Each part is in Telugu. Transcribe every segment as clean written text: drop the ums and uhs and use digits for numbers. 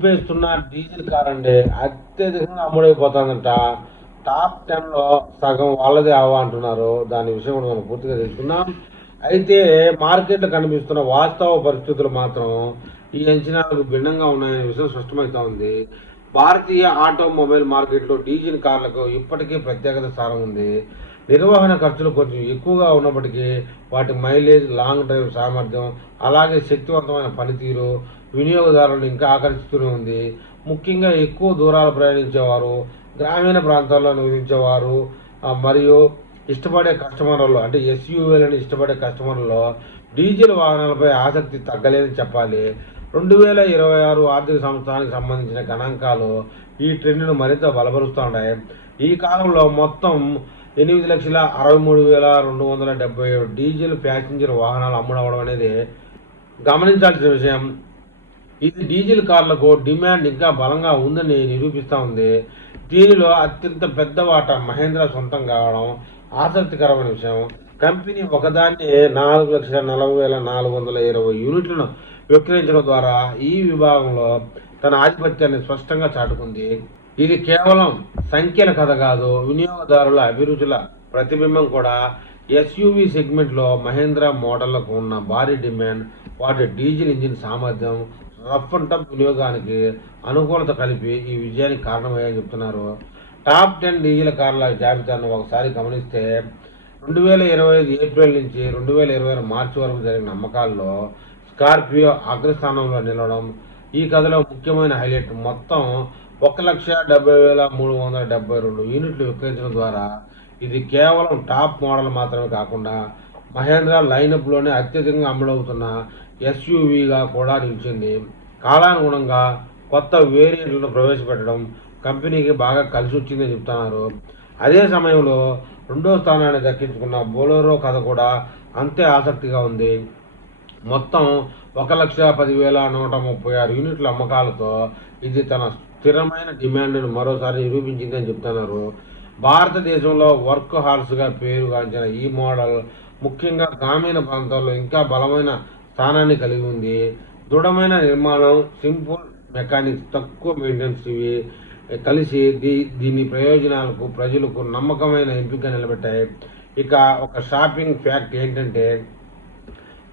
చూపిస్తున్న డీజిల్ కార్ అండి అత్యధికంగా అమ్ముడైపోతుందంట. టాప్ 10లో సగం వాళ్ళదే అంటున్నారు. దాని విషయం కూడా మనం పూర్తిగా తెలుసుకుందాం. అయితే మార్కెట్లో కనిపిస్తున్న వాస్తవ పరిస్థితులు మాత్రం ఈ అంచనాలకు భిన్నంగా ఉన్నాయనే విషయం స్పష్టమవుతా ఉంది. భారతీయ ఆటోమొబైల్ మార్కెట్లో డీజిల్ కార్లకు ఇప్పటికీ ప్రత్యేకత స్థానం ఉంది. నిర్వహణ ఖర్చులు కొంచెం ఎక్కువగా ఉన్నప్పటికీ వాటి మైలేజ్, లాంగ్ డ్రైవ్ సామర్థ్యం, అలాగే శక్తివంతమైన పనితీరు వినియోగదారులను ఇంకా ఆకర్షిస్తూనే ఉంది. ముఖ్యంగా ఎక్కువ దూరాలు ప్రయాణించేవారు, గ్రామీణ ప్రాంతాల్లో నివసించేవారు మరియు ఇష్టపడే కస్టమర్లలో అంటే ఎస్యూవీలను ఇష్టపడే కస్టమర్లలో డీజిల్ వాహనాలపై ఆసక్తి తగ్గలేదని చెప్పాలి. 2026 ఆర్థిక సంవత్సరానికి సంబంధించిన గణాంకాలు ఈ ట్రెండ్ను మరింత బలపరుస్తున్నాయి. ఈ కాలంలో మొత్తం 8,63,277 డీజిల్ ప్యాసింజర్ వాహనాలు అమ్ముడవడం అనేది గమనించాల్సిన విషయం. ఇది డీజిల్ కార్లకు డిమాండ్ ఇంకా బలంగా ఉందని నిరూపిస్తూ ఉంది. దీనిలో అత్యంత పెద్ద వాటా మహేంద్ర సొంతం కావడం ఆసక్తికరమైన విషయం. కంపెనీ ఒకదాన్ని 4,40,420 యూనిట్లను విక్రయించడం ద్వారా ఈ విభాగంలో తన ఆధిపత్యాన్ని స్పష్టంగా చాటుకుంది. ఇది కేవలం సంఖ్యల కథ కాదు, వినియోగదారుల అభిరుచుల ప్రతిబింబం కూడా. ఎస్యూవీ సెగ్మెంట్లో మహేంద్ర మోడళ్లకు ఉన్న భారీ డిమాండ్, వాటి డీజిల్ ఇంజిన్ సామర్థ్యం, రఫ్ అండ్ టఫ్ వినియోగానికి అనుకూలత కలిపి ఈ విజయానికి కారణమయ్యాయని చెప్తున్నారు. టాప్ 10 డీజిల్ కార్ల జాబితాను ఒకసారి గమనిస్తే 2025 ఏప్రిల్ నుంచి 2026 మార్చి వరకు జరిగిన అమ్మకాల్లో స్కార్పియో అగ్రస్థానంలో నిలవడం ఈ కథలో ముఖ్యమైన హైలైట్. మొత్తం 1,70,372 యూనిట్లు విక్రయించడం ద్వారా ఇది కేవలం టాప్ మోడల్ మాత్రమే కాకుండా మహేంద్ర లైనప్లోనే అత్యధికంగా అమ్ముడవుతున్న ఎస్యూవీగా కూడా నిలిచింది. కాలానుగుణంగా కొత్త వేరియంట్లను ప్రవేశపెట్టడం కంపెనీకి బాగా కలిసి వచ్చిందని చెప్తున్నారు. అదే సమయంలో రెండో స్థానాన్ని దక్కించుకున్న బొలెరో కథ కూడా అంతే ఆసక్తిగా ఉంది. మొత్తం 1,10,136 యూనిట్ల అమ్మకాలతో ఇది తన స్థిరమైన డిమాండ్ను మరోసారి నిరూపించిందని చెప్తున్నారు. భారతదేశంలో వర్క్ హార్స్గా పేరుగాంచిన ఈ మోడల్ ముఖ్యంగా గ్రామీణ ప్రాంతాల్లో ఇంకా బలమైన స్థానాన్ని కలిగి ఉంది. దృఢమైన నిర్మాణం, సింపుల్ మెకానిక్స్, తక్కువ మెయింటెనెన్స్ ఇవి కలిసి దీని ప్రయోజనాలకు ప్రజలకు నమ్మకమైన ఎంపిక నిలబెట్టాయి. ఇక ఒక షాపింగ్ ఫ్యాక్ట్ ఏంటంటే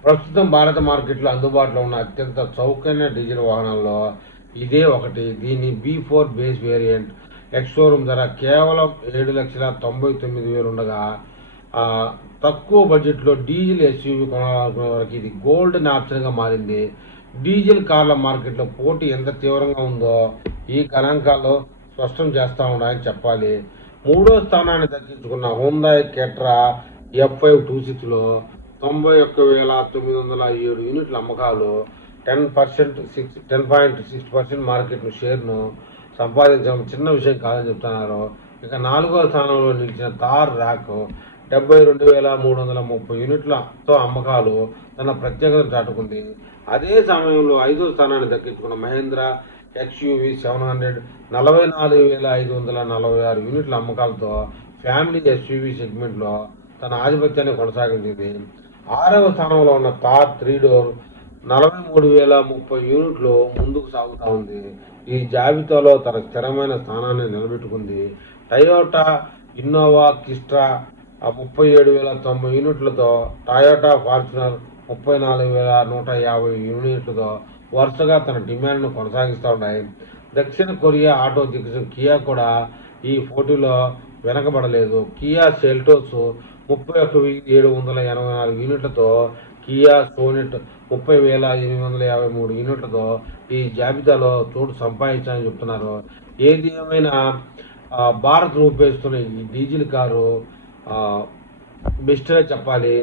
ప్రస్తుతం భారత మార్కెట్లో అందుబాటులో ఉన్న అత్యంత చౌకైన డీజిల్ వాహనాల్లో ఇదే ఒకటి. దీని B4 base variant ex showroom ధర కేవలం 7,99,000 ఉండగా తక్కువ బడ్జెట్లో డీజిల్ ఎస్యూవీ కొనాలనుకునే వరకు ఇది గోల్డెన్ ఆప్షన్గా మారింది. డీజిల్ కార్ల మార్కెట్లో పోటీ ఎంత తీవ్రంగా ఉందో ఈ గణాంకాలు స్పష్టం చేస్తూ ఉన్నాయని చెప్పాలి. మూడో స్థానాన్ని దక్కించుకున్న హుందాయ్ క్రెటా F526లో 91,907 యూనిట్ల అమ్మకాలు 10.6% మార్కెట్ షేర్ను సంపాదించడం చిన్న విషయం కాదని చెప్తున్నారు. ఇక నాలుగో స్థానంలో నిలిచిన థార్ రాక్ 72,330 యూనిట్లతో అమ్మకాలు తన ప్రత్యేకతను చాటుకుంది. అదే సమయంలో ఐదో స్థానాన్ని దక్కించుకున్న మహేంద్ర XUV 700 44,546 యూనిట్ల అమ్మకాలతో ఫ్యామిలీ ఎస్యూవీ సెగ్మెంట్లో తన ఆధిపత్యాన్ని కొనసాగించింది. ఆరవ స్థానంలో ఉన్న థార్ 3 డోర్ 43,030 యూనిట్లు ముందుకు సాగుతూ ఉంది. ఈ జాబితాలో తన స్థిరమైన స్థానాన్ని నిలబెట్టుకుంది. టయోటా ఇన్నోవా క్రిస్టా 37,090 యూనిట్లతో, టయోటా ఫార్చునర్ 34,150 యూనిట్లతో వరుసగా తన డిమాండ్ను కొనసాగిస్తూ ఉన్నాయి. దక్షిణ కొరియా ఆటో దిగ్గజం కియా కూడా ఈ పోటీలో వెనకబడలేదు. కియా సెల్టోస్ 31,784 యూనిట్లతో, కియా సోనెట్ 30,853 యూనిట్లతో ఈ జాబితాలో చోటు సంపాదించాలని చెప్తున్నారు. ఏది ఏమైనా భారత్ రూపేస్తున్న ఈ డీజిల్ కారు బెస్ట్గా చెప్పాలి.